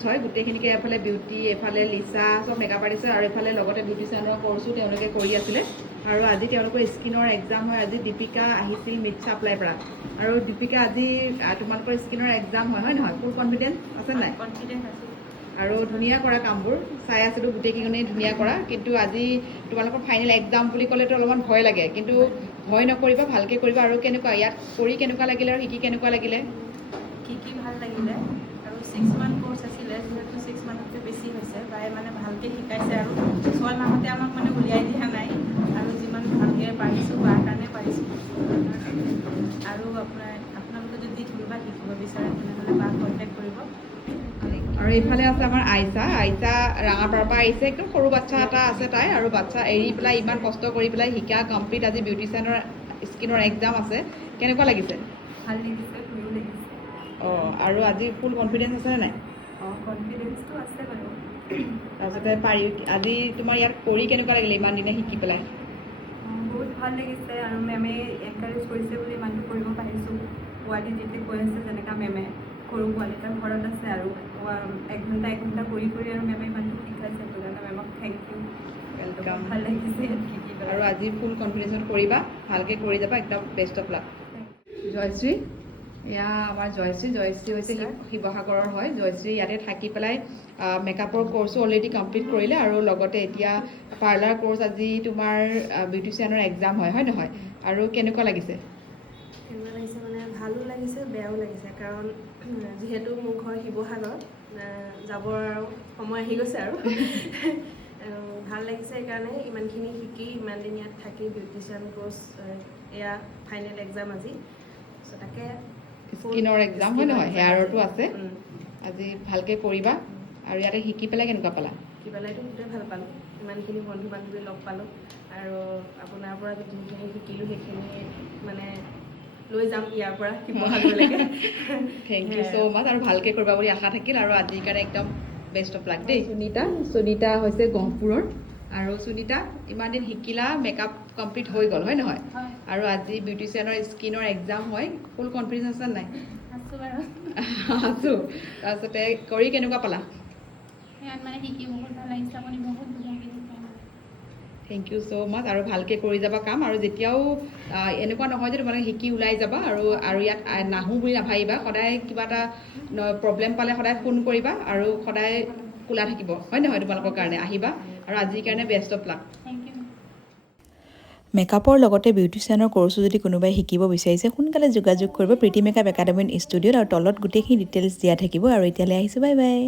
artist হয় গোটেইখিনিকে এফালে বিউটি এফালে লিচা সব মেকআপ আৰ্টিষ্ট আৰু এফালে লগতে বিউটিচিয়ানৰ কোৰ্সো তেওঁলোকে কৰি আছিলে আৰু আজি তেওঁলোকৰ স্কিনৰ এক্সাম হয় আজি দীপিকা আহিছিল মিড সাপ্লাই পৰা আৰু দীপিকা আজি তোমালোকৰ স্কিনৰ এক্সাম হয় নহয় ফুল কনফিডেন্স আছে নাই কনফিডেন্ট আছে আৰু ধুনীয়া কৰা কামবোৰ চাই আছিলোঁ গোটেইকেইজনেই ধুনীয়া কৰা কিন্তু আজি তোমালোকৰ ফাইনেল এক্সাম বুলি ক'লেতো অলপমান ভয় লাগে কিন্তু ভয় নকৰিবা ভালকৈ কৰিবা আৰু কেনেকুৱা ইয়াত কৰি কেনেকুৱা লাগিলে আৰু শিকি কেনেকুৱা লাগিলে শিকি ভাল লাগিলে আৰু 6 মান্থ কোৰ্স আছিলে যেহেতু 6 মান্থতকৈ বেছি হৈছে বাই মানে ভালকৈ শিকাইছে আৰু 6 মাহতে আমাক মানে উলিয়াই দিয়া নাই আৰু যিমান ভালকৈ পাৰিছোঁ বাৰ কাৰণে পাৰিছোঁ আৰু আপোনালোকে যদি কোনোবা শিকিব বিচাৰে তেনেহ'লে বাক কণ্টেক্ট কৰিব আৰু এইফালে আছে আমাৰ আইচা ৰাঙাপাৰাৰ পৰা আহিছে একদম সৰু বাচ্চা এটা আছে তাই আৰু বাচ্চা এৰি পেলাই ইমান কষ্ট কৰি পেলাই শিকা কমপ্লিট আজি বিউটিচিয়ানৰ স্কিনৰ এক্সাম আছে কেনেকুৱা লাগিছে ভাল লাগিছে ভালো লাগিছে অঁ আৰু আজি ফুল কনফিডেন্স আছেনে নাই অঁ কনফিডেন্সটো আছে বাৰু তাৰপিছতে পাৰি আজি তোমাৰ ইয়াত কৰি কেনেকুৱা লাগিলে ইমান দিনে শিকি পেলাই বহুত ভাল লাগিছে আৰু মেমে এনকাৰেজ কৰিছে বুলি ইমানটো কৰিব পাৰিছোঁ পোৱালি যেতিয়া কৈ আছে যেনেকুৱা মেমে সৰু পোৱালি তাৰ ঘৰত আছে আৰু 1 ঘণ্টা কৰি আৰু মেমে ইমানটো শিকাইছে সেইটো কাৰণে মেমক থেংক ইউ ৱেলকাম ভাল লাগিছে শিকি পেলাই আৰু আজি ফুল কনফিডেন্সত কৰিবা ভালকৈ কৰি যাবা একদম বেষ্ট অফ লাক জয়শ্ৰী এয়া আমাৰ জয়শ্ৰী হৈছে শিৱসাগৰৰ হয় জয়শ্ৰী ইয়াতে থাকি পেলাই মেকআপৰ কোৰ্সো অলৰেডি কমপ্লিট কৰিলে আৰু লগতে এতিয়া পাৰ্লাৰ কোৰ্স আজি তোমাৰ বিউটিচিয়ানৰ এক্সাম হয় নহয় আৰু কেনেকুৱা লাগিছে কেনেকুৱা লাগিছে মানে ভালো লাগিছে বেয়াও লাগিছে কাৰণ যিহেতু মোৰ ঘৰ শিৱসাগৰ যাবৰ আৰু সময় আহি গৈছে আৰু ভাল লাগিছে সেইকাৰণে ইমানখিনি শিকি ইমান দিন ইয়াত থাকি বিউটিচিয়ান কোৰ্স এয়া ফাইনেল এক্সাম আজি চ' তাকে স্কিনৰ এক্সাম হয় নহয় হেয়াৰতো আছে আজি ভালকৈ কৰিবা আৰু ইয়াতে শিকি পেলাই কেনেকুৱা পালা শিকি পেলাইতো গোটেই ভাল পালোঁ ইমানখিনি বন্ধু বান্ধৱী লগ পালোঁ আৰু আপোনাৰ পৰা যিখিনি শিকিলোঁ সেইখিনি মানে লৈ যাম ইয়াৰ পৰা শিৱসাগৰলৈকে থেংক ইউ ছ' মাছ আৰু ভালকৈ কৰিবা বুলি আশা থাকিল আৰু আজিৰ কাৰণে একদম বেষ্ট অফ লাক দেই সুনিতা হৈছে গহপুৰৰ আৰু সুনিতা ইমান দিন শিকিলা মেকআপ কমপ্লিট হৈ গ'ল হয় নহয় আৰু আজি বিউটিচিয়ানৰ স্কিনৰ এক্সাম হয় ফুল কনফিডেন্স আছে নাই আছোঁ বাৰু আছোঁ তাৰপিছতে কৰি কেনেকুৱা পালা ইয়াত মানে শিকি বহুত ভাল লাগিছে আপুনি বহুত বুজাই থেংক ইউ ছ' মাছ আৰু ভালকৈ কৰি যাবা কাম আৰু যেতিয়াও এনেকুৱা নহয় যে তোমালোকে শিকি ওলাই যাবা আৰু ইয়াত নাহোঁ বুলি নাভাবিবা সদায় কিবা এটা প্ৰব্লেম পালে সদায় ফোন কৰিবা আৰু সদায় খোলা থাকিব হয় নহয় তোমালোকৰ কাৰণে আহিবা আৰু আজিৰ কাৰণে বেষ্ট অফ লাক মেকআপৰ লগতে বিউটিচিয়ানৰ কোৰ্সো যদি কোনোবাই শিকিব বিচাৰিছে সোনকালে যোগাযোগ কৰিব প্ৰীতি মেকআপ একাডেমী ষ্টুডিঅ'ত আৰু তলত গোটেইখিনি ডিটেইলছ দিয়া থাকিব আৰু এতিয়ালৈ আহিছোঁ বাই বাই